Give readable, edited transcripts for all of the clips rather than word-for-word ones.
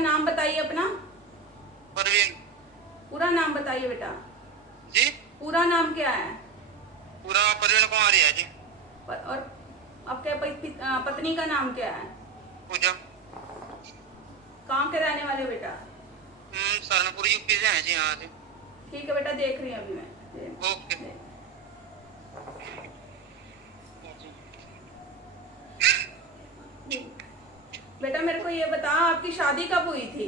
नाम बताइए अपना। परवीन। पूरा नाम बताइए बेटा। जी। पूरा नाम क्या है? पूरा परवीन कुमारी है जी। और आपके पत्नी का नाम क्या है? पूजा। कहाँ के रहने वाले हो बेटा? सहारनपुर यूपी से हैं जी। हाँ जी। ठीक है बेटा, देख रही हूँ अभी मैं। ओके। बेटा मेरे को ये बता, आपकी शादी कब हुई थी?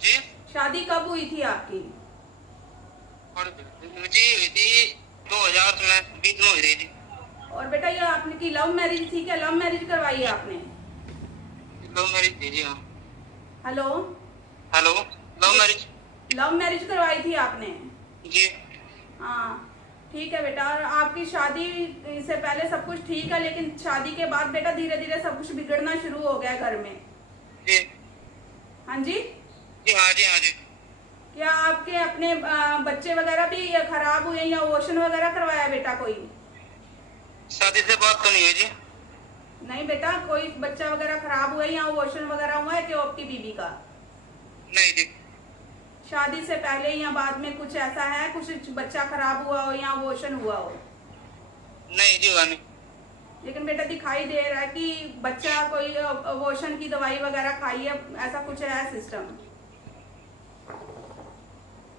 जी। शादी कब हुई थी आपकी? और जी हुई थी 2020 में हुई थी जी। और बेटा ये आपने की लव मैरिज थी क्या? लव मैरिज करवाई है आपने? लव मैरिज थी जी। हाँ। Hello. Hello. Love marriage. Love marriage करवाई थी आपने? जी। हाँ ठीक है बेटा। और आपकी शादी से पहले सब कुछ ठीक है, लेकिन शादी के बाद बेटा धीरे धीरे सब कुछ बिगड़ना शुरू हो गया घर में। जी। हाँ जी। जी हाँ जी। हाँ जी। क्या आपके अपने बच्चे वगैरह भी खराब हुए या ओशन वगैरह करवाया बेटा कोई? शादी से बात तो नहीं हुई जी। नहीं बेटा, कोई बच्चा वगैरह खराब हुआ है या ओशन वगैरह हुआ है कि आपकी बीवी का? नहीं जी। शादी से पहले या बाद में कुछ ऐसा है, कुछ बच्चा खराब हुआ हो या ओशन हुआ हो? नहीं जी हुआ नहीं। लेकिन बेटा दिखाई दे रहा है कि बच्चा कोई वोशन की दवाई वगैरह खाई है, ऐसा कुछ है सिस्टम?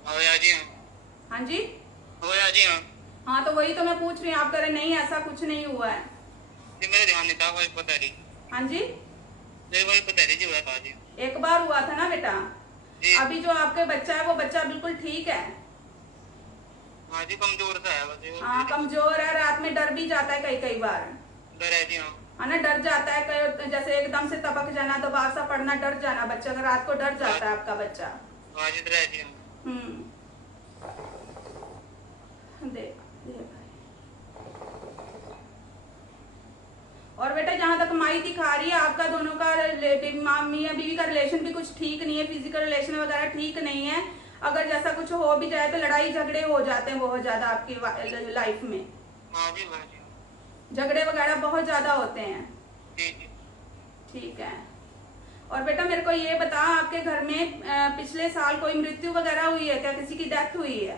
होया जी। हाँ। हाँ जी। होया जी। हाँ। हाँ तो वही तो मैं पूछ रही हूँ, आप कह रहे नहीं ऐसा कुछ नहीं हुआ है। जी मेरे ध्यान नहीं था, वही बता रही। हाँ जी। मेरे वही बता रही जी, हुआ था जी। एक बार हुआ था ना बेटा। जी। अभी जो आपके बच्चा है वो बच्चा बिल्कुल ठीक है। हाँ जी, कमजोर सा है बस, और हाँ कुछ नहीं। कमजोर है, रात में डर भी जाता है कई कई बार। डर है जी। हाँ। है ना, डर जाता है जैसे एकदम से तबक जाना, दबाव सा पड़ना, डर जाना बच्चा, अगर रात को डर हाँ जाता है आपका बच्चा। हाँ जी, डर है जी। हाँ। हम्म। दे दे भाई। और बेटा जहाँ तक माई दिखा रही है, आपका दोनों का मियाँ बीवी का रिलेशन भी कुछ ठीक नहीं है, फिजिकल रिलेशन वगैरह ठीक नहीं है। अगर जैसा कुछ हो भी जाए तो लड़ाई झगड़े हो जाते हैं बहुत ज्यादा आपकी लाइफ में। हाँ जी। हाँ जी। झगड़े वगैरह बहुत ज्यादा होते हैं। जी जी। ठीक है। और बेटा मेरे को ये बता, आपके घर में पिछले साल कोई मृत्यु वगैरह हुई है क्या? किसी की डेथ हुई है?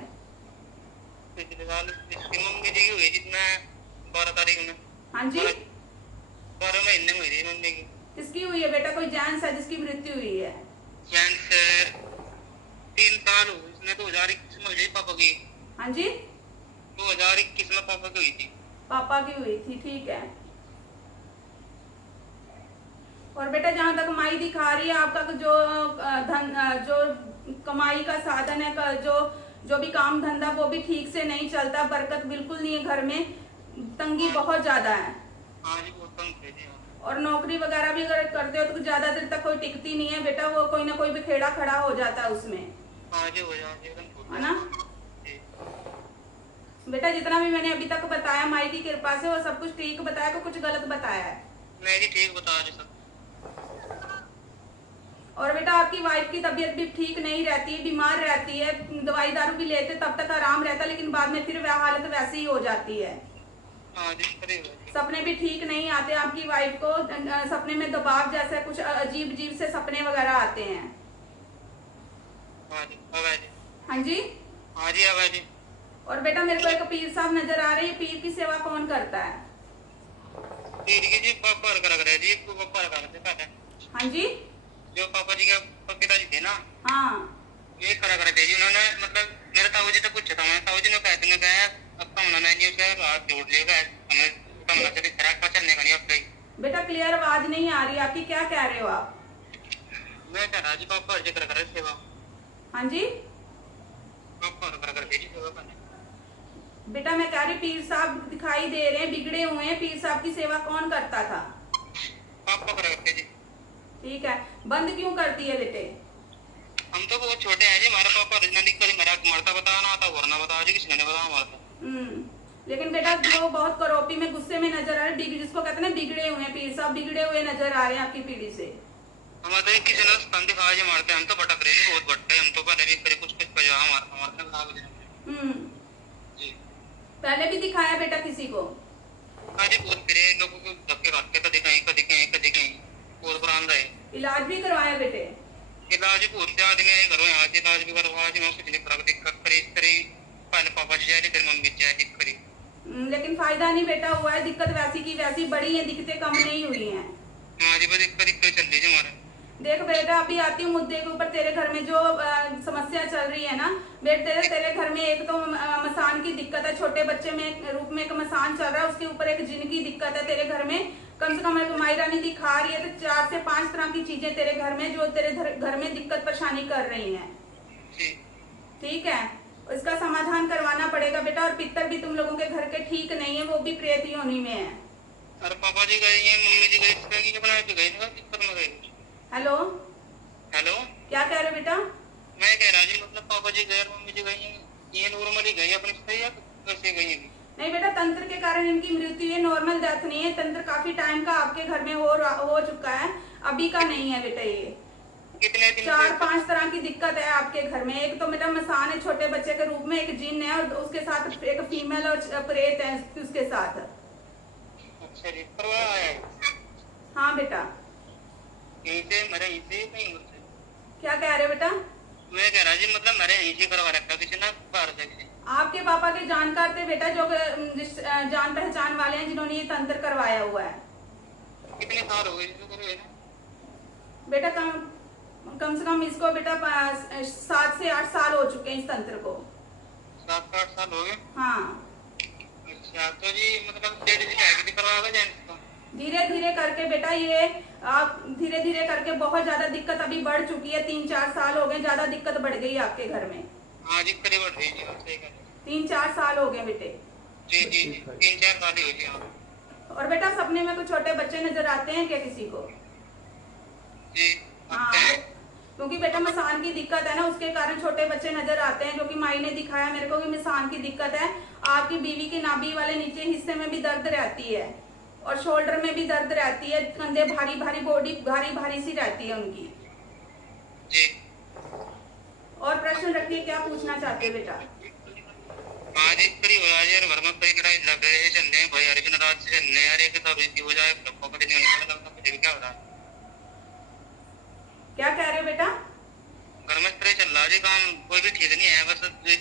पिछले साल इसकी मम्मी जी की हुई थी, मैं 12 तारीख में। हाँ जी। 12 महीने में हुई थी मम्मी की। किसकी हुई है बेटा? कोई जेंट्स है जिसकी मृत्यु हुई है? जेंट्स 3 साल हुए, इसने 2021 में हुई थी पापा की। हाँ जी। 2021 में पापा की हुई थी। पापा की हुई थी, ठीक है। और बेटा जहाँ तक माई दिखा रही है, आपका जो जो कमाई का साधन है, जो भी काम धंधा वो भी ठीक से नहीं चलता, बरकत बिल्कुल नहीं है घर में, तंगी हाँ जी। बहुत ज्यादा है। हाँ जी, बहुत तंग थे जी। हाँ। और नौकरी वगैरह भी अगर करते हो तो ज्यादा देर तक कोई टिकती नहीं है बेटा, वो कोई ना कोई भी खेड़ा खड़ा हो जाता है उसमें। हाँ जी, हो जाए जी, एकदम छूट है जाए ना जी। बेटा? जितना भी मैंने अभी तक बताया माई की कृपा से, वो सब कुछ ठीक बताया को कुछ गलत बताया है? मैं जी ठीक बता जी सब। और बेटा आपकी वाइफ की तबीयत भी ठीक नहीं रहती है, बीमार रहती है, दवाई दारू भी लेते तब तक आराम रहता है, लेकिन बाद में फिर वह हालत वैसी ही हो जाती है। हाँ जी, करेगा जी। सपने भी ठीक नहीं आते आपकी वाइफ को, सपने में दबाव जैसे कुछ अजीब अजीब से सपने वगैरह आते हैं। हाँ जी, अब है जी। हाँ जी। हाँ जी, अब है जी। और बेटा मेरे को एक पीर साहब नजर आ रहे हैं, पीर की सेवा कौन करता है? पीर की जी पापा करा करे जी, पापा करा करते पहले। हाँ जी। जो पापा जी के पिताजी थे ना, हाँ। ये करा करते जी। उन्होंने मतलब मेरे ताऊ जी से पूछा था, मैं ताऊ जी ने कहते हैं गए अब कम ना जी, उसका हाथ जोड़ लिया गए हमें कम ना चले, खराब का चलने का नहीं अब गई। बेटा क्लियर आवाज नहीं आ रही आपकी, क्या कह रहे हो आप? मैं कह रहा जी पापा जी करा करे सेवा। हाँ जी। पापा करा करते जी सेवा करने। बेटा मैं कह रही पीर साहब दिखाई दे रहे हैं, बिगड़े हुए हैं, पीर साहब की सेवा कौन करता था? पापा करा करते जी। ठीक है। बंद क्यों करती है बेटे? हम तो बहुत छोटे हैं जी, हमारे पापा ने कभी मेरा मरता बताना आता वरना बताया जी, किसी ने नहीं बताया हमारा। लेकिन बेटा जो बहुत करोपी में गुस्से में नजर आ रहे हैं, जिसको कहते हैं ना बिगड़े हुए हैं, पीर साहब बिगड़े हुए नजर आ रहे हैं आपकी पीढ़ी से। हमारे तो किसी ने स्तन दिखाया जी, मारते हम तो भटक रहे जी, बहुत भटके हम तो, पहले भी करे कुछ कुछ बजा हमारा हमारे ने भाग जी। हम्म। जी। पहले भी दिखाया बेटा किसी को? हाँ जी, बहुत फिरे लोगों को धक्के खाते, कभी कहीं कभी कहीं कभी कहीं, बहुत बुरान रहे। इलाज भी करवाया बेटे? इलाज बहुत से आदमी आए करो यहाँ से इलाज भी करवा जी मैं कुछ नहीं करा दिक्कत करी करी पहले पापा जी जाए फिर मम्मी जी जाए करी। लेकिन फायदा नहीं बेटा हुआ है, दिक्कत वैसी की वैसी बढ़ी है, दिक्कतें कम नहीं हुई हैं। हाँ जी बस दिक्कत दिक्कत चल रही है हमारे। देख बेटा, अभी आती हूँ मुद्दे के ऊपर। तेरे घर में जो समस्या चल रही है ना बेट, तेरे तेरे घर में एक तो मसान की दिक्कत है, छोटे बच्चे में रूप में एक मसान चल रहा है, उसके ऊपर एक जिन की दिक्कत है तेरे घर में। कम से कम माई रानी दिखा रही है तो 4 से 5 तरह की चीजें तेरे घर में जो तेरे घर में दिक्कत परेशानी कर रही हैं। जी ठीक है, इसका समाधान करवाना पड़ेगा बेटा। और पितर भी तुम लोगों के घर के ठीक नहीं है, वो भी प्रेत योनि में है। अरे पापा जी गए हैं मम्मी जी गई ये बना के गई ना दिक्कत में गई। हेलो, हेलो क्या कह रहे हो बेटा? मैं कह रहा जी मतलब पापा जी गए मम्मी जी गई हैं ये नॉर्मली गई अपनी सही है कैसे गई है। नहीं बेटा, तंत्र के कारण इनकी मृत्यु है, नॉर्मल डेथ नहीं है। तंत्र काफी टाइम का आपके घर में हो चुका है, अभी का नहीं है बेटा। ये कितने दिन 4-5 तरह की दिक्कत है आपके घर में। एक तो बेटा मसान है छोटे बच्चे के रूप में, एक जिन है और उसके साथ एक फीमेल और प्रेत है उसके साथ। अच्छा जी करवा आया है हाँ बेटा। यहीं से मेरे यहीं से कहीं उससे। क्या कह रहे हो बेटा? मैं कह रहा जी मतलब मेरे यहीं से करवा रखा किसी ना बाहर से किसी। आपके पापा के जानकार थे बेटा, जो जान पहचान वाले हैं जिन्होंने ये तंत्र करवाया हुआ है। कितने साल हो गए इसको करे ना। बेटा कम से कम इसको बेटा 7 से 8 साल हो चुके हैं इस तंत्र को। 7-8 साल हो गए। हाँ। अच्छा तो जी मतलब डेढ़ दिन आगे करवाओगे जेंट्स को। धीरे धीरे करके बेटा ये आप धीरे धीरे करके बहुत ज्यादा दिक्कत अभी बढ़ चुकी है। 3-4 साल हो गए, ज्यादा दिक्कत बढ़ गई आपके घर में। हाँ जी करीब बढ़ रही जी सही कह रहे 3-4 साल हो गए बेटे। जी जी जी 3-4 साल ही हो गए हाँ। और बेटा सपने में कुछ छोटे बच्चे नजर आते हैं क्या किसी को? जी हाँ, आते हैं। क्योंकि बेटा मसान की दिक्कत है ना, उसके कारण छोटे बच्चे नजर आते हैं। जो कि माई ने दिखाया मेरे को भी मसान की दिक्कत है। आपकी बीवी की नाभि वाले नीचे हिस्से में भी दर्द रहती है और शोल्डर में भी दर्द रहती है, कंधे भारी भारी, बॉडी भारी भारी सी रहती है उनकी। जी और प्रश्न रखिए, क्या पूछना चाहते हैं बेटा? हाँ जी करीब हो जाए यार घर में कई लड़ाई लग रहे हैं चल रहे हैं भाई यार दिन रात से चल रहे हैं यार एक तो रुचि हो जाए पकड़ नहीं निकल लगता मुझे क्या हो रहा है। क्या कह रहे हो बेटा? घर में इस तरह चल रहा है जी काम कोई भी ठीक नहीं है बस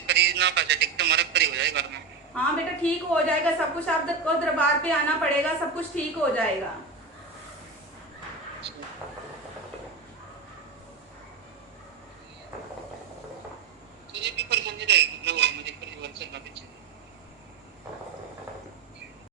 करीब ना पैसे टिक के मरक करीब हो जाए घर में। हाँ बेटा, ठीक हो जाएगा सब कुछ। आपको दरबार पे आना पड़ेगा, सब कुछ ठीक हो जाएगा। तो ये भी परेशानी रहेगी मतलब मुझे करीब चलना पीछे।